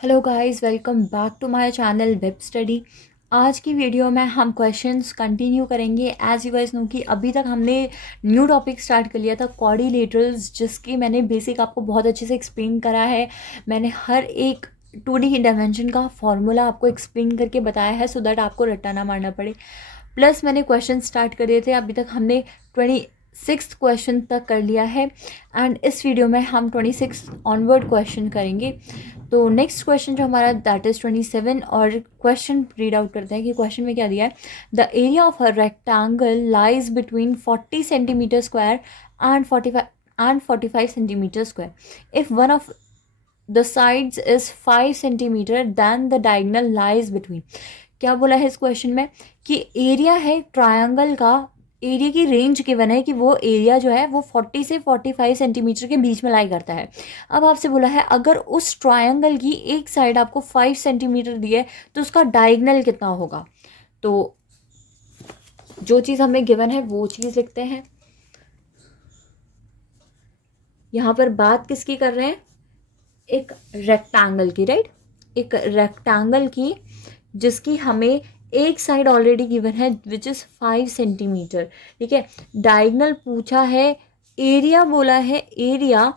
Hello guys, welcome back to my channel web study. आज की video में हम क्वेश्चंस कंटिन्यू करेंगे। एज यू गाइस नो कि अभी तक हमने न्यू टॉपिक स्टार्ट कर लिया था क्वाड्रिलेटरल्स, जिसकी मैंने बेसिक आपको बहुत अच्छे से एक्सप्लेन करा है। मैंने हर एक 2D डायमेंशन का फॉर्मूला आपको एक्सप्लेन करके बताया है सो दैट आपको रट्टा ना मारना पड़े। प्लस मैंने क्वेश्चन स्टार्ट कर दिए थे, अभी तक हमने 26 क्वेश्चन तक कर लिया है एंड इस वीडियो में हम 26 ऑनवर्ड क्वेश्चन करेंगे। तो नेक्स्ट क्वेश्चन जो हमारा दैट इज़ 27, और क्वेश्चन रीड आउट करते हैं कि क्वेश्चन में क्या दिया है। The area of a rectangle lies between 40 centimetre square and 45 centimetre square. If one of the sides is 5 centimetre then the diagonal lies between. क्या बोला है इस क्वेश्चन में कि एरिया है ट्रायंगल का, एरिया की रेंज गिवन है कि वो एरिया जो है वो 40 से 45 सेंटीमीटर के बीच में लाई करता है। अब आपसे बोला है अगर उस ट्रायंगल की एक साइड आपको 5 सेंटीमीटर दी है तो उसका डायगोनल कितना होगा। तो जो चीज़ हमें गिवन है वो चीज़ लिखते हैं। यहाँ पर बात किसकी कर रहे हैं, एक रेक्टेंगल की, राइट। एक रेक्टेंगल की जिसकी हमें एक साइड ऑलरेडी गिवन है विच इज़ 5 सेंटीमीटर, ठीक है। डायगोनल पूछा है, एरिया बोला है, एरिया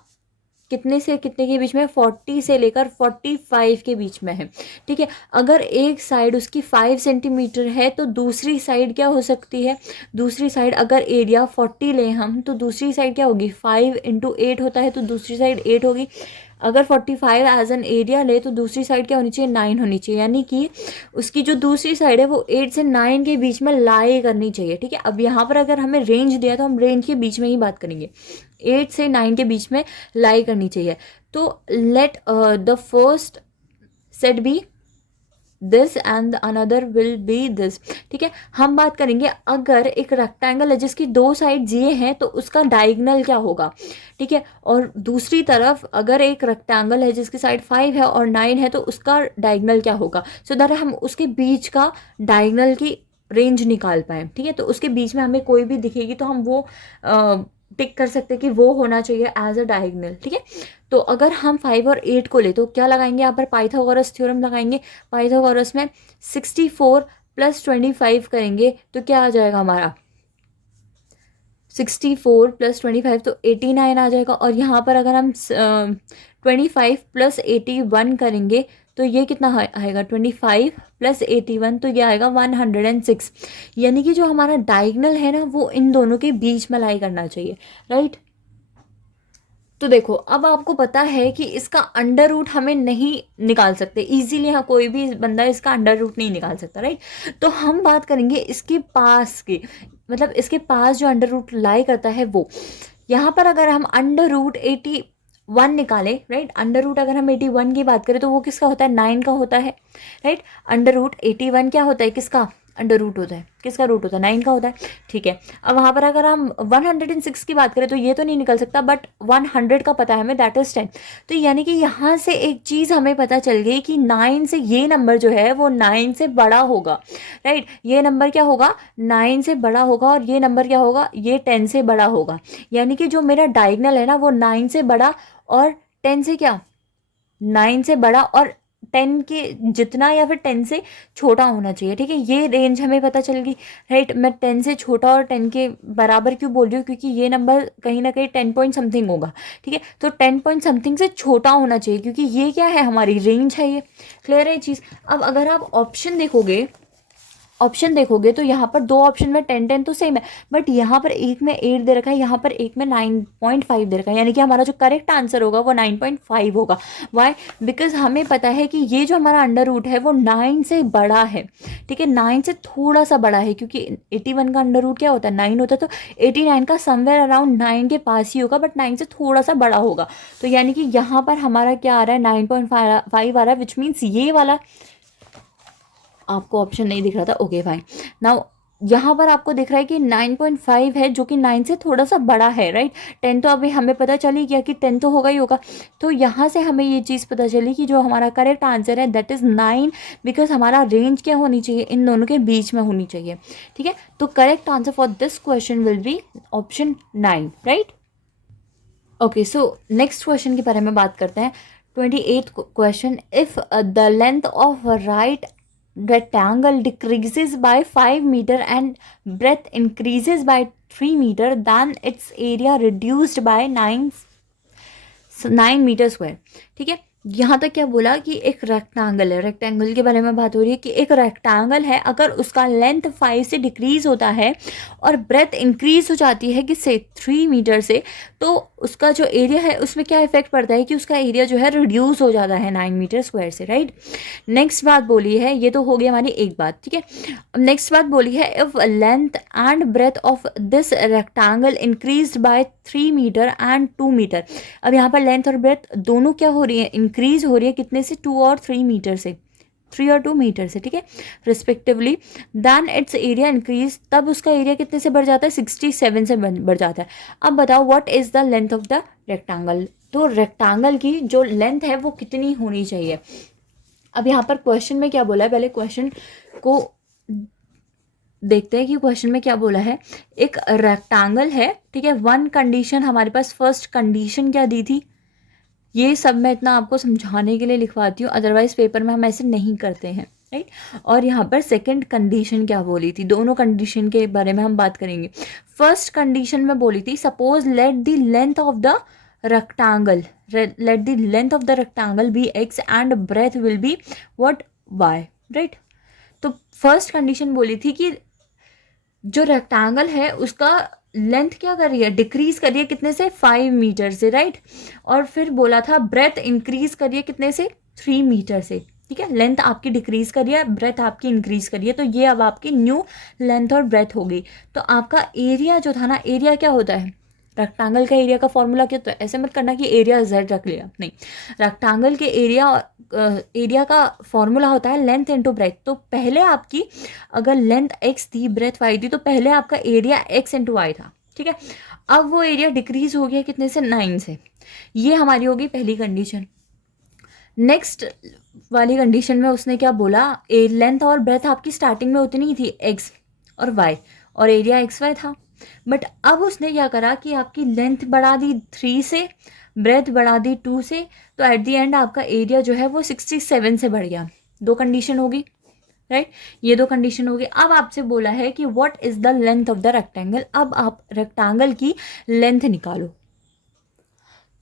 कितने से कितने के बीच में, 40 से लेकर 45 के बीच में है, ठीक है। अगर एक साइड उसकी 5 सेंटीमीटर है तो दूसरी साइड क्या हो सकती है, दूसरी साइड अगर एरिया 40 लें हम तो दूसरी साइड क्या होगी, 5 इंटू 8 होता है तो दूसरी साइड 8 होगी। अगर 45 एज एन एरिया ले तो दूसरी साइड क्या होनी चाहिए, 9 होनी चाहिए, यानी कि उसकी जो दूसरी साइड है वो 8 से 9 के बीच में लाई करनी चाहिए, ठीक है। अब यहाँ पर अगर हमें रेंज दिया तो हम रेंज के बीच में ही बात करेंगे, 8 से 9 के बीच में लाई करनी चाहिए। तो let the first set be this and another will be this, ठीक है। हम बात करेंगे अगर एक रेक्टेंगल है जिसकी दो साइड ये हैं तो उसका डायगोनल क्या होगा, ठीक है। और दूसरी तरफ अगर एक रेक्टेंगल है जिसकी साइड 5 है और 9 है तो उसका डायगोनल क्या होगा, सो दैट हम उसके बीच का डायगोनल की रेंज निकाल पाए, ठीक है। तो उसके बीच में हमें कोई भी दिखेगी तो हम वो टिक कर सकते हैं कि वो होना चाहिए एज अ डायगोनल, ठीक है। तो अगर हम 5 और 8 को ले तो क्या लगाएंगे, यहाँ पर पाइथागोरस थ्योरम लगाएंगे। पाइथागोरस में 64 प्लस 25 करेंगे तो क्या आ जाएगा हमारा, 64 प्लस 25 तो 89 आ जाएगा। और यहाँ पर अगर हम 25 प्लस 81 करेंगे तो ये कितना आएगा, 25 प्लस 81 तो ये आएगा 106। यानी कि जो हमारा डायगोनल है ना वो इन दोनों के बीच में लाई करना चाहिए, राइट। तो देखो अब आपको पता है कि इसका अंडर रूट हमें नहीं निकाल सकते इजीली, हाँ कोई भी बंदा इसका अंडर रूट नहीं निकाल सकता, राइट। तो हम बात करेंगे इसके पास की, मतलब इसके पास जो अंडर रूट लाई करता है वो। यहाँ पर अगर हम अंडर रूट 81 निकालें, राइट, अंडर रूट अगर हम 81 की बात करें तो वो किसका होता है, 9 का होता है, राइट। अंडर रूट 81 क्या होता है, किसका अंडर रूट होता है, किसका रूट होता है, 9 का होता है, ठीक है। अब वहाँ पर अगर हम 106 की बात करें तो ये तो नहीं निकल सकता, बट 100 का पता है हमें, दैट इज 10। तो यानी कि यहाँ से एक चीज़ हमें पता चल गई कि 9 से ये नंबर जो है वो 9 से बड़ा होगा, राइट। ये नंबर क्या होगा, 9 से बड़ा होगा, और ये नंबर क्या होगा, ये 10 से बड़ा होगा। यानी कि जो मेरा डायगोनल है ना वो 9 से बड़ा और 10 से क्या, 9 से बड़ा और 10 के जितना या फिर 10 से छोटा होना चाहिए, ठीक है। ये रेंज हमें पता चल गई, राइट। मैं 10 से छोटा और 10 के बराबर क्यों बोल रही हूँ, क्योंकि ये नंबर कहीं ना कहीं 10 पॉइंट समथिंग होगा, ठीक है। तो 10 पॉइंट समथिंग से छोटा होना चाहिए क्योंकि ये क्या है, हमारी रेंज है, ये क्लियर है ये चीज़। अब अगर आप ऑप्शन देखोगे तो यहाँ पर दो ऑप्शन में 10 तो सेम है, बट यहाँ पर एक में 8 दे रखा है, यहाँ पर एक में 9.5 दे रखा है, यानी कि हमारा जो करेक्ट आंसर होगा वो 9.5 होगा। वाई, बिकॉज हमें पता है कि ये जो हमारा अंडर रूट है वो 9 से बड़ा है, ठीक है, 9 से थोड़ा सा बड़ा है, क्योंकि 81 का अंडर रूट क्या होता है, 9 होता है। तो 89 का समवेयर अराउंड 9 के पास ही होगा, बट 9 से थोड़ा सा बड़ा होगा। तो यानी कि यहाँ पर हमारा क्या आ रहा है, 9.5 आ रहा है, विच मीन्स ये वाला, आपको ऑप्शन नहीं दिख रहा था, ओके फाइन। नाउ यहाँ पर आपको दिख रहा है कि 9.5 है जो कि 9 से थोड़ा सा बड़ा है, राइट। 10 तो अभी हमें पता चल ही गया कि 10 तो होगा ही होगा। तो यहाँ से हमें ये चीज़ पता चली कि जो हमारा करेक्ट आंसर है दैट इज़ 9, बिकॉज हमारा रेंज क्या होनी चाहिए, इन दोनों के बीच में होनी चाहिए, ठीक है। तो correct answer for this question will be option 9, right. Okay, so next question के बारे में बात करते हैं। 28th question, if the length of a right rectangle decreases by 5 meter and breadth increases by 3 meter, then its area reduced by 9 metre square. ठीक है, यहाँ तक क्या बोला कि एक रेक्टेंगल है, रेक्टेंगल के बारे में बात हो रही है कि एक रेक्टेंगल है, अगर उसका लेंथ 5 से डिक्रीज होता है और ब्रेथ इंक्रीज हो जाती है किससे 3 मीटर से, तो उसका जो एरिया है उसमें क्या इफेक्ट पड़ता है कि उसका एरिया जो है रिड्यूस हो जाता है 9 मीटर स्क्वायर से. राइट, नेक्स्ट बात बोली है, ये तो हो गई हमारी एक बात. ठीक है, नेक्स्ट बात बोली है, if length and breadth of this rectangle increase by 3 metre and 2 metre. अब यहाँ पर लेंथ और ब्रेथ दोनों क्या हो रही है, इंक्रीज हो रही है कितने से, 2 और 3 मीटर से, 3 और 2 मीटर से. ठीक है, respectively. Then its area increase, तब उसका एरिया कितने से बढ़ जाता है, 67 से बढ़ जाता है. अब बताओ what is the length of the rectangle. तो रेक्टेंगल की जो लेंथ है वो कितनी होनी चाहिए. अब यहाँ पर क्वेश्चन में क्या बोला है, पहले क्वेश्चन को देखते हैं कि क्वेश्चन में क्या बोला है. एक रेक्टेंगल है, ठीक है, वन कंडीशन हमारे पास, फर्स्ट कंडीशन क्या दी थी, ये सब मैं इतना आपको समझाने के लिए लिखवाती हूँ, अदरवाइज पेपर में हम ऐसे नहीं करते हैं. राइट, और यहाँ पर सेकंड कंडीशन क्या बोली थी, दोनों कंडीशन के बारे में हम बात करेंगे. फर्स्ट कंडीशन में बोली थी, suppose let the length of the rectangle, let the length of the rectangle be X and breadth will be what, Y. Right, तो फर्स्ट कंडीशन बोली थी कि जो रेक्टेंगल है उसका लेंथ क्या कर रही है, डिक्रीज कर रही है कितने से, 5 मीटर से. राइट, और फिर बोला था ब्रेथ इंक्रीज करिए कितने से, 3 मीटर से. ठीक है, लेंथ आपकी डिक्रीज करिए, ब्रेथ आपकी इंक्रीज करिए, तो ये अब आपकी न्यू लेंथ और ब्रेथ हो गई. तो आपका एरिया जो था ना, एरिया क्या होता है, रेक्टेंगल का एरिया का फॉर्मूला क्या, तो ऐसे मत करना कि एरिया जेड रख लिया, नहीं. रेक्टेंगल के एरिया का फॉर्मूला होता है लेंथ इनटू ब्रेथ. तो पहले आपकी अगर लेंथ एक्स थी, ब्रेथ वाई थी, तो पहले आपका एरिया एक्स इनटू वाई था. ठीक है, अब वो एरिया डिक्रीज हो गया कितने से, 9 से. ये हमारी होगी पहली कंडीशन. नेक्स्ट वाली कंडीशन में उसने क्या बोला, लेंथ और ब्रेथ आपकी स्टार्टिंग में उतनी थी, एक्स और वाई, और एरिया एक्स वाई था. बट अब उसने क्या करा कि आपकी लेंथ बढ़ा दी 3 से, ब्रेथ बढ़ा दी 2 से, तो एट द एंड आपका एरिया जो है वो 67 से बढ़ गया. दो कंडीशन होगी. राइट, ये दो कंडीशन होगी. अब आपसे बोला है कि what is the length of the rectangle. अब आप रेक्टेंगल की लेंथ निकालो.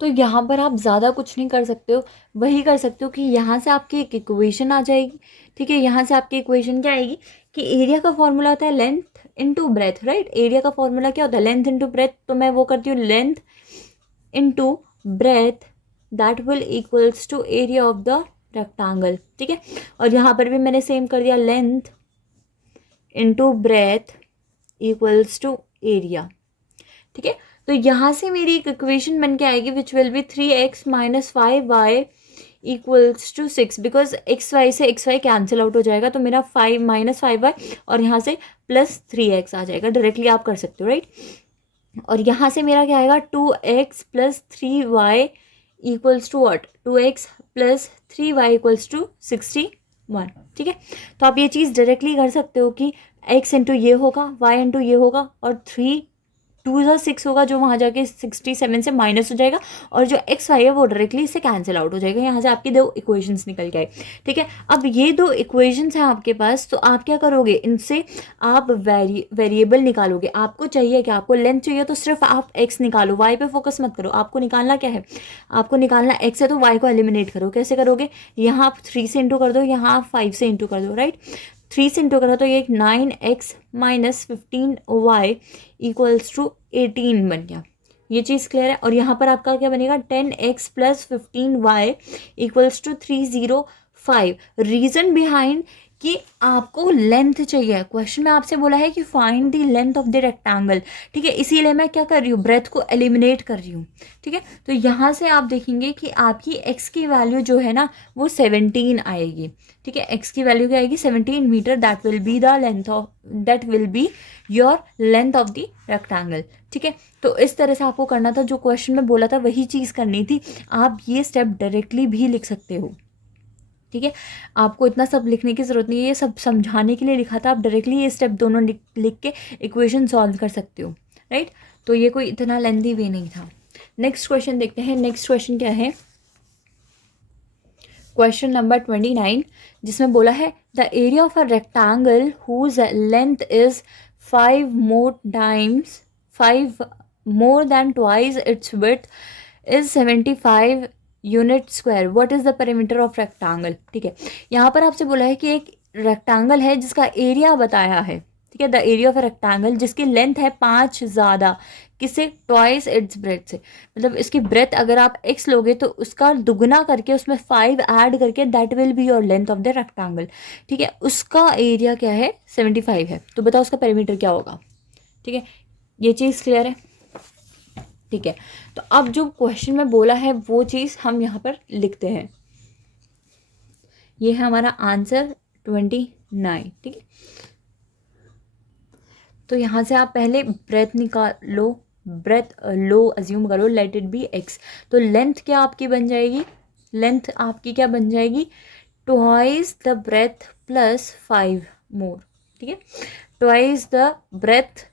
तो यहाँ पर आप ज़्यादा कुछ नहीं कर सकते हो, वही कर सकते हो कि यहाँ से आपकी एक इक्वेशन आ जाएगी. ठीक है, यहाँ से आपकी इक्वेशन क्या आएगी कि एरिया का फॉर्मूला होता है length into breath. Right, area का फॉर्मूला क्या होता है, लेंथ इनटू ब्रेथ. तो मैं वो करती हूँ length into breadth, that will equals to area of the rectangle. ठीक है, और यहाँ पर भी मैंने सेम कर दिया, length into breadth equals to area. ठीक है, तो यहाँ से मेरी एक इक्वेशन बन के आएगी which will be 3x minus 5y equals to 6, because X Y से एक्स वाई कैंसिल आउट हो जाएगा, तो मेरा 5 माइनस 5y और यहाँ से प्लस 3x आ जाएगा. डायरेक्टली आप कर सकते हो. राइट, और यहाँ से मेरा क्या आएगा, 2x plus 3y equals to what, 2x plus 3y equals to 61. ठीक है, तो आप ये चीज़ डायरेक्टली कर सकते हो कि x इंटू ये होगा, y इंटू ये होगा, और 3 2 6 होगा, जो वहाँ जाके 67 से माइनस हो जाएगा, और जो एक्स वाई है वो डायरेक्टली इससे कैंसिल आउट हो जाएगा. यहाँ से आपकी दो इक्वेशंस निकल के आए. ठीक है, अब ये दो इक्वेशंस हैं आपके पास, तो आप क्या करोगे, इनसे आप वेरिएबल निकालोगे. आपको चाहिए क्या, आपको लेंथ चाहिए तो सिर्फ आप एक्स निकालो, वाई पे फोकस मत करो. आपको निकालना क्या है, आपको निकालना एक्स है, तो वाई को एलिमिनेट करो. कैसे करोगे, यहाँ आप 3 से इंटू कर दो, यहाँ आप 5 से इंटू कर दो. राइट, 3 से इंटू करो तो ये 9x minus 15y equals to 18 बन गया. ये चीज़ क्लियर है. और यहाँ पर आपका क्या बनेगा, 10x plus 15y equals to 305. Reason behind कि आपको लेंथ चाहिए. क्वेश्चन में आपसे बोला है कि find the length of the rectangle. ठीक है, इसीलिए मैं क्या कर रही हूँ, ब्रेथ को एलिमिनेट कर रही हूँ. ठीक है, तो यहाँ से आप देखेंगे कि आपकी x की वैल्यू जो है ना वो 17 आएगी. ठीक है, x की वैल्यू क्या आएगी, 17 metre. That will be the length of, that will be your length of the rectangle. ठीक है, तो इस तरह से आपको करना था, जो क्वेश्चन में बोला था वही चीज़ करनी थी. आप ये स्टेप डायरेक्टली भी लिख सकते हो. ठीक है, आपको इतना सब लिखने की ज़रूरत नहीं है, ये सब समझाने के लिए लिखा था. आप डायरेक्टली ये स्टेप दोनों लिख के इक्वेशन सॉल्व कर सकते हो. राइट, तो ये कोई इतना लेंथी वे नहीं था. नेक्स्ट क्वेश्चन देखते हैं. नेक्स्ट क्वेश्चन क्या है, क्वेश्चन नंबर 29 जिसमें बोला है the area of a rectangle whose length is 5 more than twice its width is 75 unit square. What is the perimeter of rectangle. ठीक है, यहाँ पर आपसे बोला है कि एक रेक्टेंगल है जिसका एरिया बताया है. ठीक है, the area of a rectangle जिसकी लेंथ है 5 ज़्यादा किससे, ट्वाइस इट्स ब्रेथ से. मतलब इसकी ब्रेथ अगर आप x लोगे तो उसका दुगना करके उसमें 5 ऐड करके that will be your length of the rectangle. ठीक है, उसका एरिया क्या है, 75 है. तो बताओ उसका पेरीमीटर क्या होगा. ठीक है, ये चीज़ क्लियर है. ठीक है, तो अब जो क्वेश्चन में बोला है वो चीज़ हम यहाँ पर लिखते हैं. ये है हमारा आंसर 29. ठीक है, तो यहाँ से आप पहले ब्रेथ निकाल लो, ब्रेथ लो अज्यूम करो, लेट इट बी x. तो लेंथ क्या आपकी बन जाएगी, लेंथ आपकी क्या बन जाएगी, twice the breadth plus 5 more. ठीक है, ट्वाइस द ब्रेथ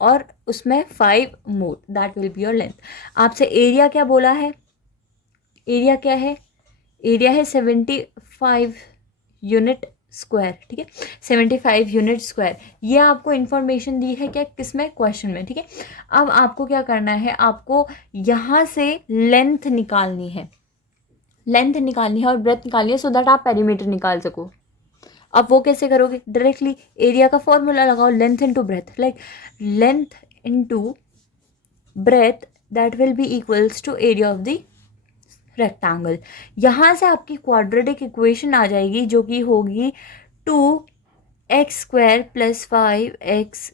और उसमें 5 more, that will be your length. आपसे एरिया क्या बोला है, एरिया क्या है, एरिया है 75 यूनिट स्क्वायर. ठीक है, 75 यूनिट स्क्वायर. ये आपको इन्फॉर्मेशन दी है क्या, किसमें, क्वेश्चन में. ठीक है, अब आपको क्या करना है, आपको यहाँ से लेंथ निकालनी है, लेंथ निकालनी है और ब्रेथ निकालनी है सो दैट आप पेरीमीटर निकाल सको. अब वो कैसे करोगे, डायरेक्टली एरिया का फॉर्मूला लगाओ, length into breadth, like length into breadth that will be equals to area of the rectangle. यहाँ से आपकी क्वाड्रेटिक इक्वेशन आ जाएगी जो कि होगी 2x² plus 5x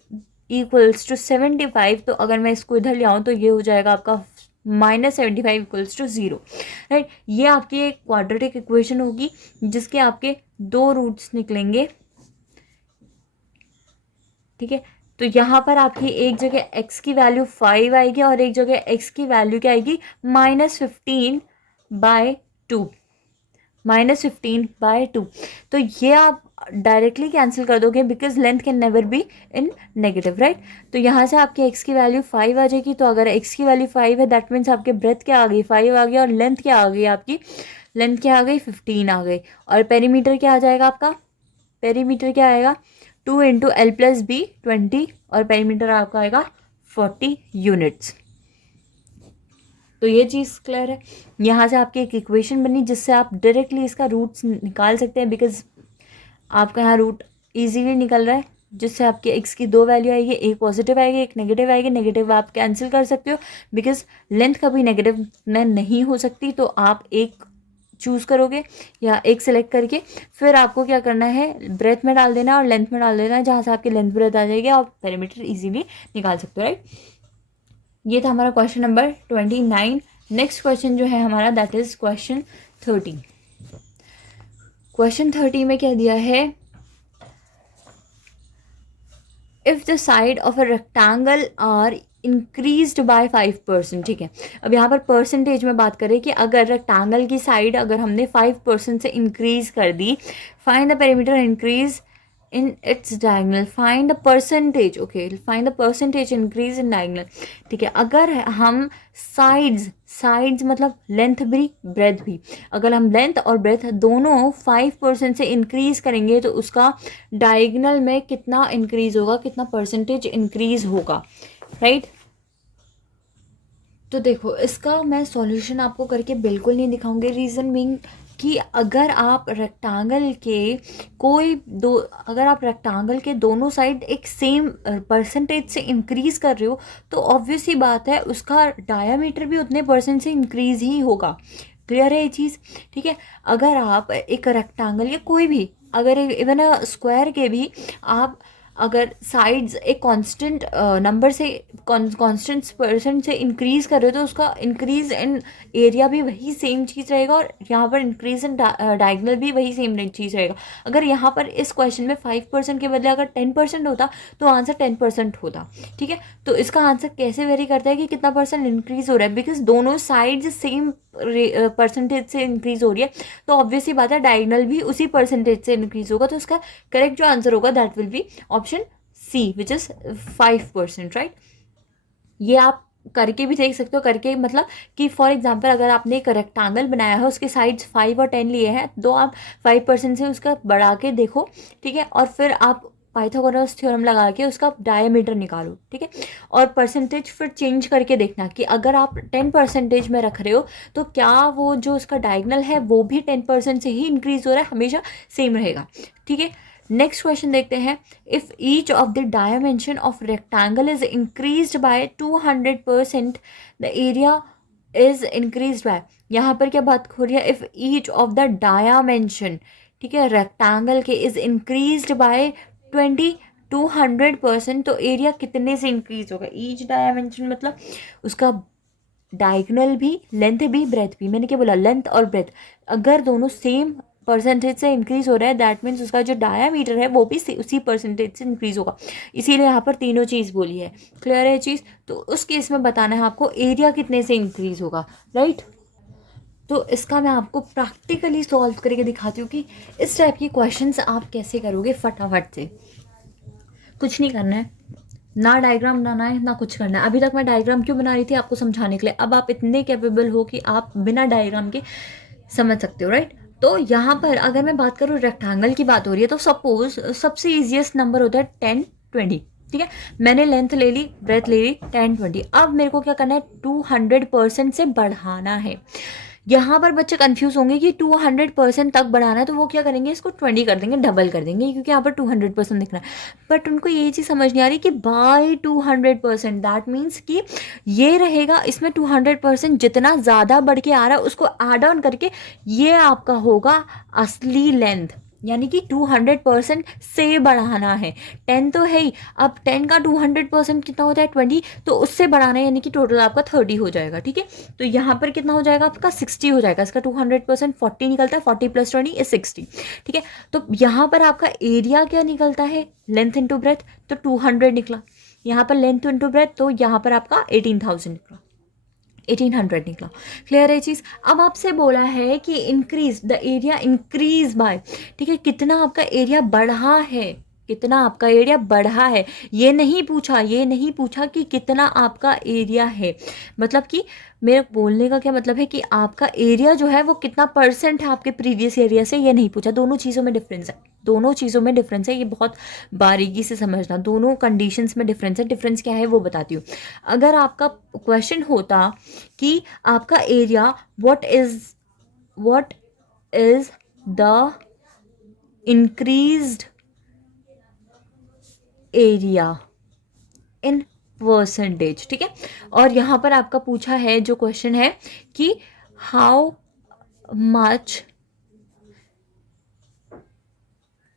equals to 75. तो अगर मैं इसको इधर ले आऊँ तो ये हो जाएगा आपका -75 इक्वल्स टू 0. राइट, ये आपकी एक क्वाड्रेटिक इक्वेशन होगी जिसके आपके 2 रूट्स निकलेंगे. ठीक है, तो यहाँ पर आपकी एक जगह x की वैल्यू 5 आएगी और एक जगह x की वैल्यू क्या आएगी, -15/2, -15/2. तो ये आप डायरेक्टली कैंसिल कर दोगे because length can never be in negative. Right, तो यहाँ से आपकी x की वैल्यू 5 आ जाएगी. तो अगर x की वैल्यू 5 है दैट मीन्स आपके ब्रेथ क्या आ गई, 5 आ गई और लेंथ क्या आ गई, आपकी लेंथ क्या आ गई, 15 आ गई. और पेरीमीटर क्या आ जाएगा आपका, पेरीमीटर क्या आएगा, 2 × L + B 20 और पेरीमीटर आपका आएगा 40 यूनिट्स. तो ये चीज़ क्लियर है. यहाँ से आपकी एक इक्वेशन बनी जिससे आप डायरेक्टली इसका रूट्स निकाल सकते हैं बिकॉज आपका यहाँ रूट इजीली निकल रहा है, जिससे आपके x की 2 वैल्यू आएगी, एक पॉजिटिव आएगी एक नेगेटिव आएगी. नेगेटिव आप कैंसिल कर सकते हो बिकॉज लेंथ कभी नेगेटिव नहीं हो सकती. तो आप एक चूज़ करोगे या एक सेलेक्ट करके फिर आपको क्या करना है, ब्रेथ में डाल देना और लेंथ में डाल देना, जहाँ से आपकी लेंथ ब्रेथ आ जाएगी और पेरीमीटर इजीली निकाल सकते हो. राइट, ये था हमारा क्वेश्चन नंबर 29. नेक्स्ट क्वेश्चन जो है हमारा दैट इज क्वेश्चन 30. क्वेश्चन 30 में क्या दिया है, if the side of a rectangle are increased by 5%. ठीक है, अब यहाँ पर परसेंटेज में बात करें कि अगर रेक्टेंगल की साइड अगर हमने 5% से इंक्रीज कर दी, find the perimeter increase in its diagonal, find the percentage. okay, find the percentage increase in diagonal. ठीक है, अगर हम साइड्स मतलब लेंथ भी ब्रेथ भी, अगर हम लेंथ और ब्रेथ दोनों 5% से इंक्रीज करेंगे तो उसका डायगोनल में कितना इंक्रीज होगा, कितना परसेंटेज इंक्रीज होगा. राइट, तो देखो इसका मैं सॉल्यूशन आपको करके बिल्कुल नहीं दिखाऊंगी. रीज़न बीइंग कि अगर आप रेक्टेंगल के अगर आप रेक्टेंगल के दोनों साइड एक सेम परसेंटेज से इंक्रीज़ कर रहे हो तो ऑब्वियस ही बात है उसका डायामीटर भी उतने परसेंट से इंक्रीज़ ही होगा. क्लियर है ये चीज़. ठीक है, अगर आप एक रेक्टेंगल या कोई भी अगर इवन स्क्वायर के भी आप अगर साइड्स एक कांस्टेंट नंबर से कांस्टेंट परसेंट से इंक्रीज़ कर रहे हो तो उसका इंक्रीज़ इन एरिया भी वही सेम चीज़ रहेगा और यहाँ पर इंक्रीज़ इन डायगोनल भी वही सेम चीज़ रहेगा. अगर यहाँ पर इस क्वेश्चन में 5% के बदले अगर 10% होता तो आंसर 10% होता. ठीक है, तो इसका आंसर कैसे वेरी करता है कि कितना परसेंट इंक्रीज़ हो रहा है, बिकॉज दोनों साइड्स सेम परसेंटेज से इंक्रीज़ हो रही है तो ऑब्वियसली बात है डायगोनल भी उसी परसेंटेज से इंक्रीज़ होगा. तो उसका करेक्ट जो आंसर होगा that will be option C which is 5%. Right, ये आप करके भी देख सकते हो। करके मतलब कि फॉर एग्जांपल अगर आपने एक रेक्टेंगल बनाया है, उसके साइड्स 5 और 10 लिए हैं, तो आप 5% से उसका बढ़ा के देखो, ठीक है, और फिर आप पाइथागोरस थ्योरम लगा के उसका डायमीटर निकालो, ठीक है, और परसेंटेज फिर चेंज करके देखना कि अगर आप 10% में रख रहे हो तो क्या वो जो उसका डायगनल है वो भी 10% से ही इंक्रीज हो रहा है, हमेशा सेम रहेगा, ठीक है। नेक्स्ट क्वेश्चन देखते हैं। If each of the dimension of rectangle is increased by 200%, the area is increased by, यहाँ पर क्या बात हो रही है, if each of the dimension, ठीक है, रेक्टेंगल के इज इंक्रीज्ड बाय 200%, तो एरिया कितने से इंक्रीज होगा। ईच डायमेंशन मतलब उसका डायगनल भी, लेंथ भी, ब्रेथ भी। मैंने क्या बोला, लेंथ और ब्रेथ अगर दोनों सेम परसेंटेज से इंक्रीज हो रहा है, दैट मीन्स उसका जो डायामीटर है वो भी उसी परसेंटेज से इंक्रीज होगा। इसीलिए यहाँ पर तीनों चीज़ बोली है। क्लियर है चीज़। तो उस केस में बताना है आपको एरिया कितने से इंक्रीज होगा, राइट। तो इसका मैं आपको प्रैक्टिकली सॉल्व करके दिखाती हूँ कि इस टाइप की क्वेश्चंस आप कैसे करोगे फटाफट से। कुछ नहीं करना है, ना डायग्राम बनाना है ना कुछ करना है। अभी तक मैं डायग्राम क्यों बना रही थी, आपको समझाने के लिए। अब आप इतने कैपेबल हो कि आप बिना डायग्राम के समझ सकते हो, राइट। तो यहाँ पर अगर मैं बात करूँ, रेक्टेंगल की बात हो रही है, तो सपोज सबसे ईजिएस्ट नंबर होता है 10, 20, ठीक है। मैंने लेंथ ले ली, ब्रेथ ले ली, 10, 20। अब मेरे को क्या करना है, 200% से बढ़ाना है। यहाँ पर बच्चे कंफ्यूज होंगे कि 200% तक बढ़ाना है, तो वो क्या करेंगे, इसको 20 कर देंगे, डबल कर देंगे, क्योंकि यहाँ पर 200% दिख रहा है। बट उनको ये चीज़ समझ नहीं आ रही कि बाय 200%, दैट मीन्स कि ये रहेगा, इसमें 200% जितना ज़्यादा बढ़ के आ रहा है उसको ऐड ऑन करके ये आपका होगा असली लेंथ, यानी कि 200% से बढ़ाना है। 10 तो है ही, अब 10 का 200% कितना होता है, 20, तो उससे बढ़ाना है, यानी कि टोटल आपका 30 हो जाएगा, ठीक है। तो यहाँ पर कितना हो जाएगा आपका, 60 हो जाएगा। इसका 200% 40 निकलता है, 40 + 20 इज 60, ठीक है। तो यहाँ पर आपका एरिया क्या निकलता है, लेंथ इंटू ब्रेथ, तो 200 निकला। यहाँ पर लेंथ इंटू ब्रेथ, तो यहाँ पर आपका 18,000 निकला, 1800 निकला। क्लियर है चीज़। अब आपसे बोला है कि increase the area increase by, ठीक है, कितना आपका एरिया बढ़ा है, कितना आपका एरिया बढ़ा है। ये नहीं पूछा, ये नहीं पूछा कि कितना आपका एरिया है, मतलब कि मेरे बोलने का क्या मतलब है कि आपका एरिया जो है वो कितना परसेंट है आपके प्रीवियस एरिया से, ये नहीं पूछा। दोनों चीज़ों में डिफरेंस है, दोनों चीज़ों में डिफरेंस है, ये बहुत बारीकी से समझना। दोनों कंडीशंस में डिफरेंस है। डिफरेंस क्या है वो बताती हूँ। अगर आपका क्वेश्चन होता कि आपका area what is the increased area in percentage, ठीक है। और यहाँ पर आपका पूछा है जो क्वेश्चन है कि how much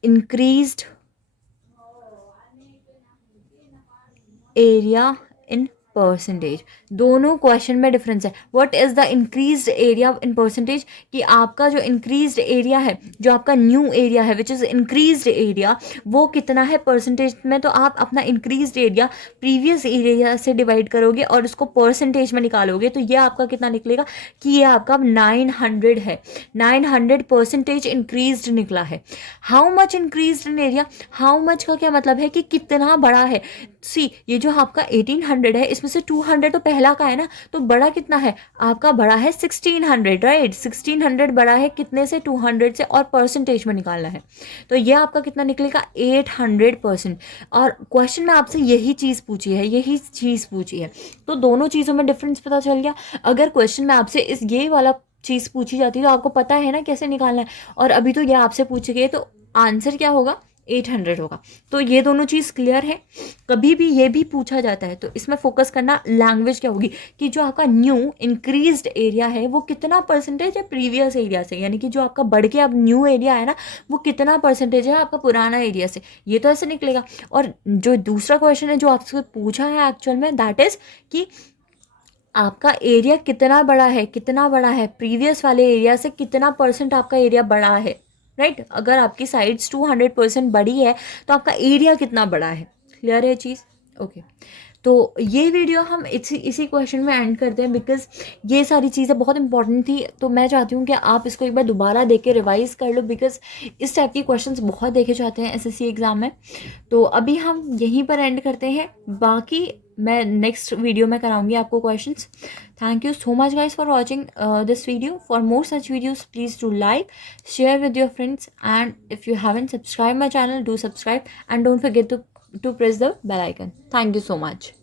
increased area in percentage. दोनों क्वेश्चन में डिफरेंस है। What is the increased area in percentage, कि आपका जो इंक्रीज्ड एरिया है, जो आपका न्यू एरिया है विच इज इंक्रीज्ड एरिया, वो कितना है परसेंटेज में। तो आप अपना इंक्रीज्ड एरिया प्रीवियस एरिया से डिवाइड करोगे और उसको परसेंटेज में निकालोगे, तो ये आपका कितना निकलेगा कि ये आपका 900 है, 900% इंक्रीज्ड निकला है। How much increased in area, how much का क्या मतलब है कि कितना बड़ा है। सी ये जो आपका 1800 है, इसमें से 200 तो पहला का है ना, तो बड़ा कितना है आपका, बड़ा है 1600, राइट। 1600 बड़ा है कितने से, 200 से, और परसेंटेज में निकालना है, तो ये आपका कितना निकलेगा, 800%। और क्वेश्चन में आपसे यही चीज़ पूछी है, यही चीज़ पूछी है, तो दोनों चीज़ों में डिफरेंस पता चल गया। अगर क्वेश्चन में आपसे इस ये वाला चीज़ पूछी जाती है तो आपको पता है ना कैसे निकालना है, और अभी तो ये आपसे पूछे गए, तो आंसर क्या होगा, 800 होगा। तो ये दोनों चीज़ क्लियर है। कभी भी ये भी पूछा जाता है तो इसमें फोकस करना लैंग्वेज क्या होगी, कि जो आपका न्यू इंक्रीज्ड एरिया है वो कितना परसेंटेज है प्रीवियस एरिया से, यानी कि जो आपका बढ़ के अब न्यू एरिया है ना, वो कितना परसेंटेज है आपका पुराना एरिया से, ये तो ऐसे निकलेगा। और जो दूसरा क्वेश्चन है जो आपसे पूछा है एक्चुअल में, दैट इज कि आपका एरिया कितना बड़ा है, कितना बड़ा है प्रीवियस वाले एरिया से, कितना परसेंट आपका एरिया बड़ा है, राइट। अगर आपकी साइड्स 200% बड़ी है तो आपका एरिया कितना बड़ा है। क्लियर है चीज़, ओके। तो ये वीडियो हम इसी क्वेश्चन में एंड करते हैं, बिकॉज ये सारी चीज़ें बहुत इंपॉर्टेंट थी। तो मैं चाहती हूँ कि आप इसको एक बार दोबारा देख के रिवाइज कर लो, बिकॉज इस टाइप की क्वेश्चंस बहुत देखे जाते हैं एसएससी एग्ज़ाम में। तो अभी हम यहीं पर एंड करते हैं। बाकी मैं नेक्स्ट वीडियो में कराऊंगी आपको questions. Thank you so much guys for watching this video. For more such videos please do like, share with your friends, and if you haven't subscribed my channel, do subscribe and don't forget to press the bell icon. Thank you so much.